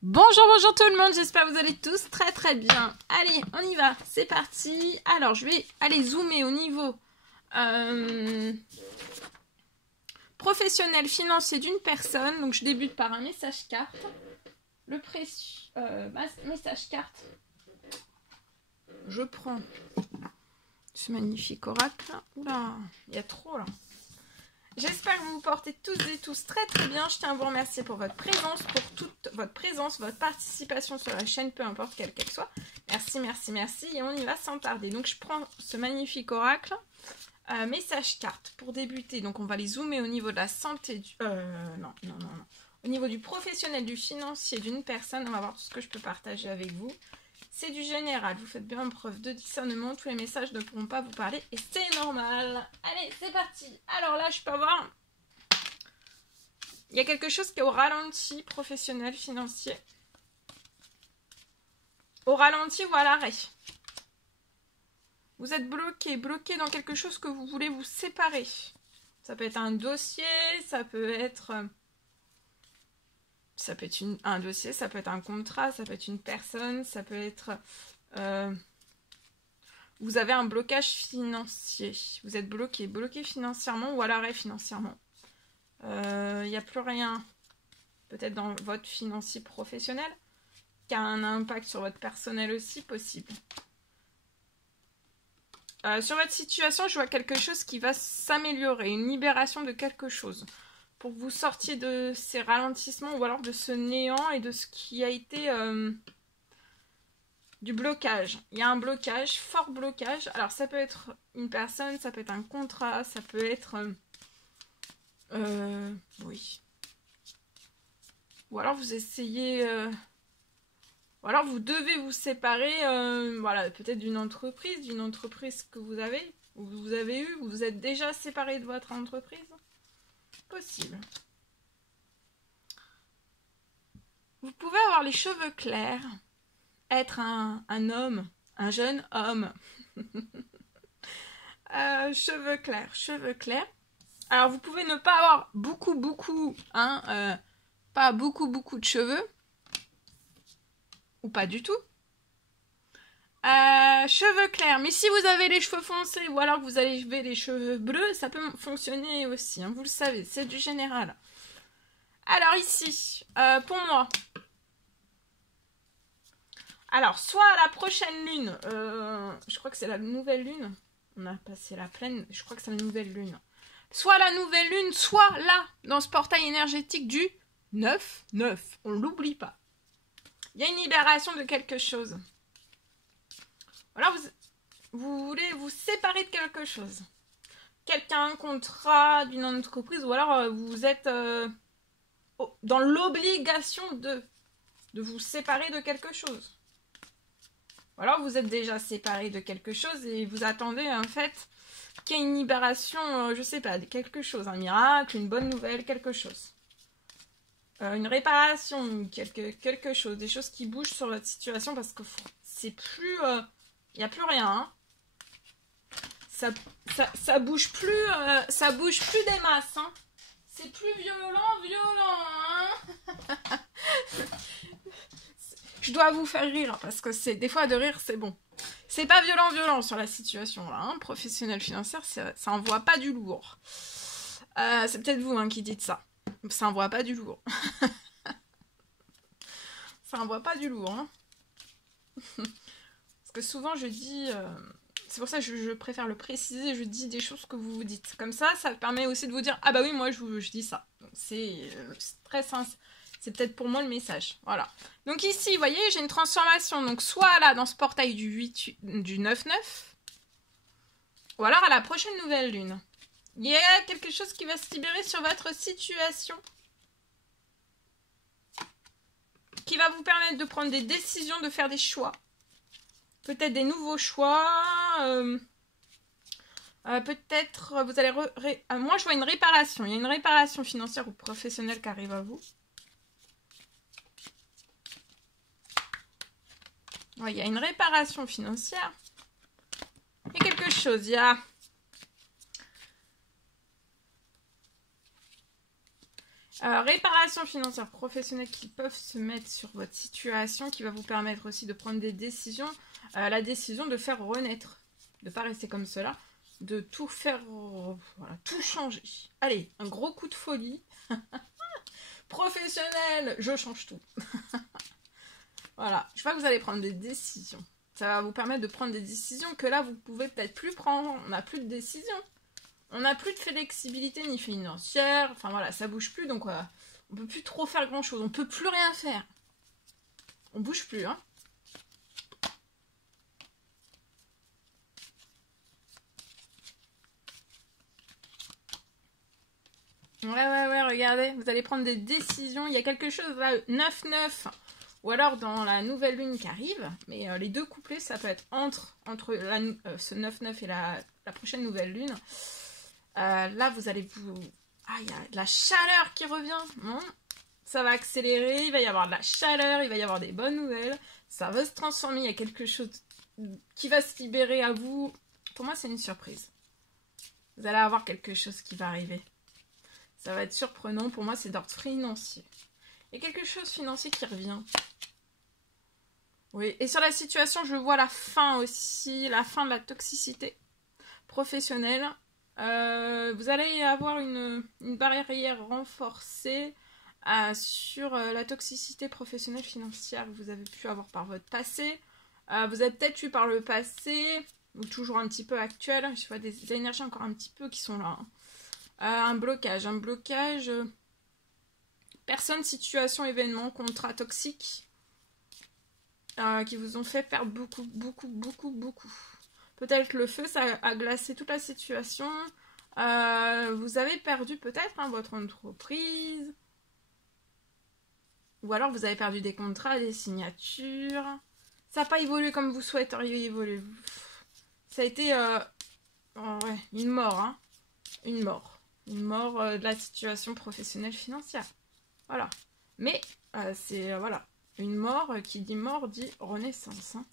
Bonjour, bonjour tout le monde, j'espère que vous allez tous très très bien. Allez, on y va, c'est parti. Alors, je vais aller zoomer au niveau professionnel financier d'une personne. Donc, je débute par un message carte. Le message carte. Je prends ce magnifique oracle. Oula, il y a trop là. J'espère que vous vous portez tous et tous très très bien. Je tiens à vous remercier pour votre présence, pour toute votre présence, votre participation sur la chaîne, peu importe quelle qu'elle soit. Merci, merci, merci. Et on y va sans tarder. Donc je prends ce magnifique oracle, message carte pour débuter. Donc on va les zoomer au niveau de la santé, non. Au niveau du professionnel, du financier d'une personne. On va voir tout ce que je peux partager avec vous. C'est du général, vous faites bien preuve de discernement, tous les messages ne pourront pas vous parler et c'est normal. Allez, c'est parti. Alors là, je peux voir, il y a quelque chose qui est au ralenti, professionnel, financier. Au ralenti ou à l'arrêt. Vous êtes bloqué dans quelque chose que vous voulez vous séparer. Ça peut être un dossier, ça peut être un dossier, ça peut être un contrat, ça peut être une personne, ça peut être... vous avez un blocage financier. Vous êtes bloqué financièrement ou à l'arrêt financièrement. Il n'y a plus rien, peut-être dans votre financier professionnel, qui a un impact sur votre personnel aussi, possible. Sur votre situation, je vois quelque chose qui va s'améliorer, une libération de quelque chose. Pour que vous sortiez de ces ralentissements ou alors de ce néant et de ce qui a été du blocage. Il y a un blocage, fort blocage. Alors ça peut être une personne, ça peut être un contrat, ça peut être... oui. Ou alors vous essayez... ou alors vous devez vous séparer, voilà, peut-être d'une entreprise que vous avez, ou vous avez eu, ou vous êtes déjà séparé de votre entreprise. Possible. Vous pouvez avoir les cheveux clairs, être un homme, un jeune homme. Cheveux clairs. Alors vous pouvez ne pas avoir beaucoup, pas beaucoup de cheveux, ou pas du tout. Cheveux clairs, mais si vous avez les cheveux foncés ou alors que vous avez les cheveux bleus, ça peut fonctionner aussi, hein, vous le savez, c'est du général. Alors ici, pour moi, alors soit à la prochaine lune, je crois que c'est la nouvelle lune, on a passé la pleine, je crois que c'est la nouvelle lune, soit la nouvelle lune, soit là, dans ce portail énergétique du 9-9, on l'oublie pas. Il y a une libération de quelque chose. Alors vous voulez vous séparer de quelque chose. Quelqu'un, un contrat d'une entreprise, ou alors vous êtes dans l'obligation de vous séparer de quelque chose. Ou alors vous êtes déjà séparé de quelque chose et vous attendez en fait qu'il y ait une libération, je sais pas, de quelque chose, un miracle, une bonne nouvelle, quelque chose. Une réparation, quelque chose, des choses qui bougent sur votre situation parce que c'est plus... il n'y a plus rien, hein. Ça bouge plus des masses, hein. C'est plus violent, hein. Je dois vous faire rire, parce que c'est des fois de rire, c'est bon. C'est pas violent sur la situation, là, hein. Professionnel financière, ça envoie pas du lourd. C'est peut-être vous, hein, qui dites ça. Ça envoie pas du lourd. Ça envoie pas du lourd, hein. Parce que souvent je dis, c'est pour ça que je préfère le préciser, je dis des choses que vous vous dites. Comme ça permet aussi de vous dire, ah bah oui, moi je dis ça. C'est très simple, c'est peut-être pour moi le message. Voilà. Donc ici, vous voyez, j'ai une transformation. Donc soit là, dans ce portail du 9-9, ou alors à la prochaine nouvelle lune. Il y a quelque chose qui va se libérer sur votre situation. Qui va vous permettre de prendre des décisions, de faire des choix. Peut-être des nouveaux choix. Peut-être vous allez... moi, je vois une réparation. Il y a une réparation financière ou professionnelle qui arrive à vous. Ouais, il y a une réparation financière. Il y a quelque chose. Il y a... Réparation financière professionnelle qui peuvent se mettre sur votre situation, qui va vous permettre aussi de prendre des décisions. La décision de faire renaître, de ne pas rester comme cela, de tout faire, voilà, tout changer. Allez, un gros coup de folie. Professionnel, je change tout. Voilà, je vois que vous allez prendre des décisions. Ça va vous permettre de prendre des décisions que là, vous pouvez peut-être plus prendre. On n'a plus de décision. On n'a plus de flexibilité ni financière. Enfin voilà, ça bouge plus, donc on peut plus trop faire grand-chose. On peut plus rien faire. On bouge plus, hein. Ouais, regardez, vous allez prendre des décisions. Il y a quelque chose là, 9-9, ou alors dans la nouvelle lune qui arrive. Mais les deux couplets, ça peut être entre ce 9-9 et la prochaine nouvelle lune. Là, vous allez vous... Ah, il y a de la chaleur qui revient. Bon, ça va accélérer, il va y avoir de la chaleur, il va y avoir des bonnes nouvelles. Ça va se transformer, il y a quelque chose qui va se libérer à vous. Pour moi, c'est une surprise. Vous allez avoir quelque chose qui va arriver. Ça va être surprenant. Pour moi, c'est d'ordre financier. Il y a quelque chose financier qui revient. Oui, et sur la situation, je vois la fin aussi. La fin de la toxicité professionnelle. Vous allez avoir une barrière renforcée sur la toxicité professionnelle financière que vous avez pu avoir par votre passé. Vous avez peut-être eu par le passé, ou toujours un petit peu actuel. Je vois des énergies encore un petit peu qui sont là. Un blocage. Personne, situation, événement, contrat toxique qui vous ont fait perdre beaucoup. Peut-être le feu, ça a glacé toute la situation. Vous avez perdu peut-être votre entreprise. Ou alors vous avez perdu des contrats, des signatures. Ça n'a pas évolué comme vous souhaiteriez évoluer. Ça a été ouais, une mort. Hein. Une mort. Une mort de la situation professionnelle financière. Voilà. Mais c'est voilà. Une mort qui dit mort dit renaissance. Hein.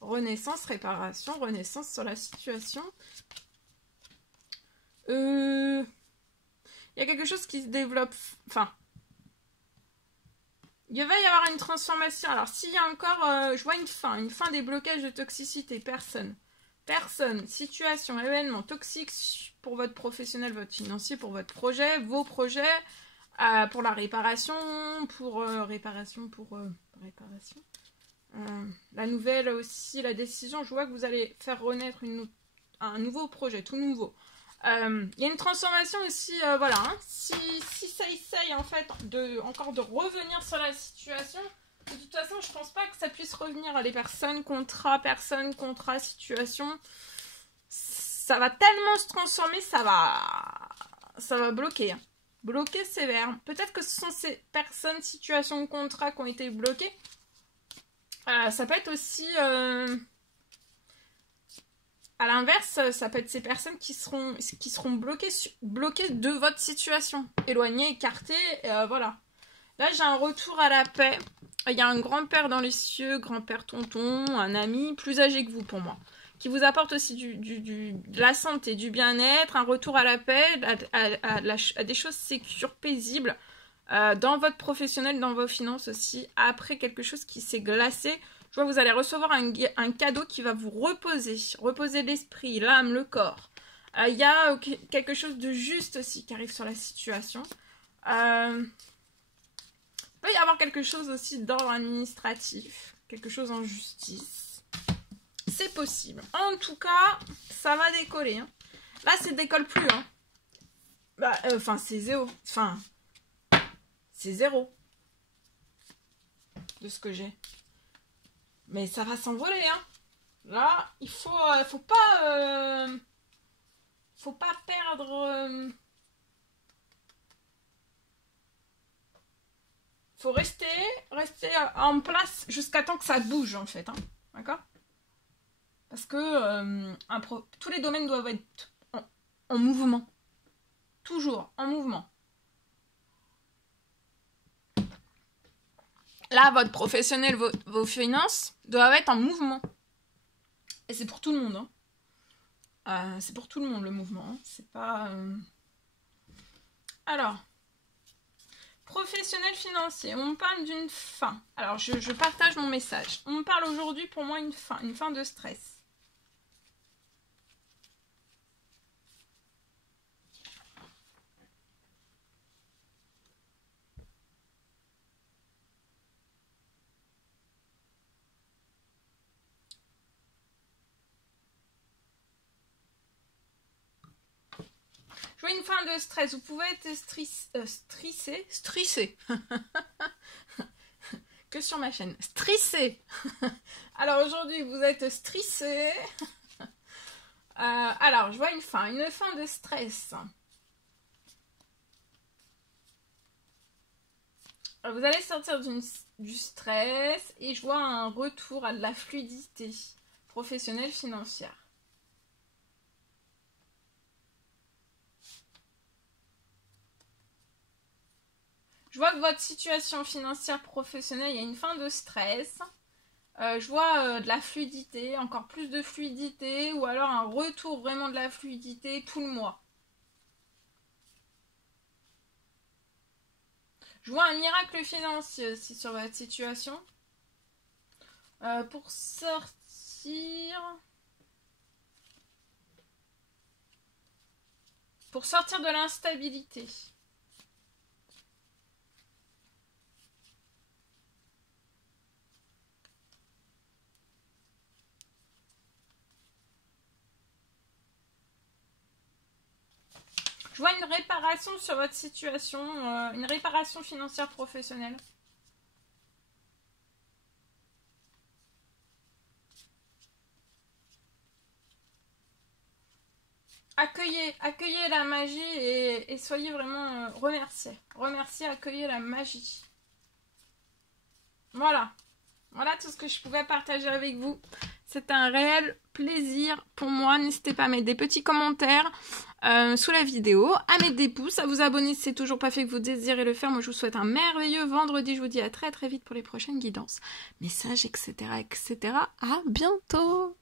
Renaissance, réparation, renaissance sur la situation. Il y a quelque chose qui se développe. Enfin, il va y avoir une transformation. Alors, s'il y a encore, je vois une fin des blocages de toxicité. Personne, situation, événement toxique pour votre professionnel, votre financier, pour votre projet, vos projets, pour la réparation, la nouvelle aussi, la décision. Je vois que vous allez faire renaître un nouveau projet, tout nouveau. Il y a une transformation aussi, voilà, hein, si ça essaye en fait encore de revenir sur la situation, de toute façon je pense pas que ça puisse revenir. Les personnes, contrat, situation, ça va tellement se transformer, ça va bloquer, hein. Bloquer sévère. Peut-être que ce sont ces personnes, situations, contrats qui ont été bloquées. Ça peut être aussi... à l'inverse, ça peut être ces personnes qui seront bloquées de votre situation. Éloignées, écartées, voilà. Là, j'ai un retour à la paix. Il y a un grand-père dans les cieux, grand-père tonton, un ami plus âgé que vous pour moi, qui vous apporte aussi de la santé, du bien-être, un retour à la paix, à des choses sécures, paisibles, dans votre professionnel, dans vos finances aussi, après quelque chose qui s'est glacé. Je vois que vous allez recevoir un cadeau qui va vous reposer l'esprit, l'âme, le corps. Il y a quelque chose de juste aussi qui arrive sur la situation. Il peut y avoir quelque chose aussi d'ordre administratif, quelque chose en justice. C'est possible. En tout cas, ça va décoller. Hein. Là, ça décolle plus. Hein. Enfin, c'est zéro. Enfin, c'est zéro. De ce que j'ai. Mais ça va s'envoler, hein. Là, il faut pas perdre. Faut rester en place jusqu'à temps que ça bouge, en fait, hein. D'accord? Parce que tous les domaines doivent être en mouvement. Toujours en mouvement. Là, votre professionnel, vos finances doivent être en mouvement. Et c'est pour tout le monde. Hein. C'est pour tout le monde, le mouvement. Hein. C'est pas... Alors, Professionnel financier, on me parle d'une fin. Alors, je partage mon message. On me parle aujourd'hui pour moi une fin de stress. Je vois une fin de stress. Vous pouvez être stressé. Que sur ma chaîne. Stressé. Alors aujourd'hui, vous êtes stressé. Alors, je vois une fin de stress. Alors, vous allez sortir du stress et je vois un retour à de la fluidité professionnelle financière. Je vois que votre situation financière professionnelle, il y a une fin de stress. Je vois de la fluidité, encore plus de fluidité, ou alors un retour vraiment de la fluidité tout le mois. Je vois un miracle financier aussi sur votre situation. Pour sortir de l'instabilité. Je vois une réparation sur votre situation, une réparation financière professionnelle. Accueillez la magie et soyez vraiment remerciez, accueillez la magie. Voilà tout ce que je pouvais partager avec vous. C'est un réel plaisir pour moi. N'hésitez pas à mettre des petits commentaires sous la vidéo, à mettre des pouces, à vous abonner si c'est toujours pas fait que vous désirez le faire. Moi, je vous souhaite un merveilleux vendredi. Je vous dis à très très vite pour les prochaines guidances, messages, etc. À bientôt.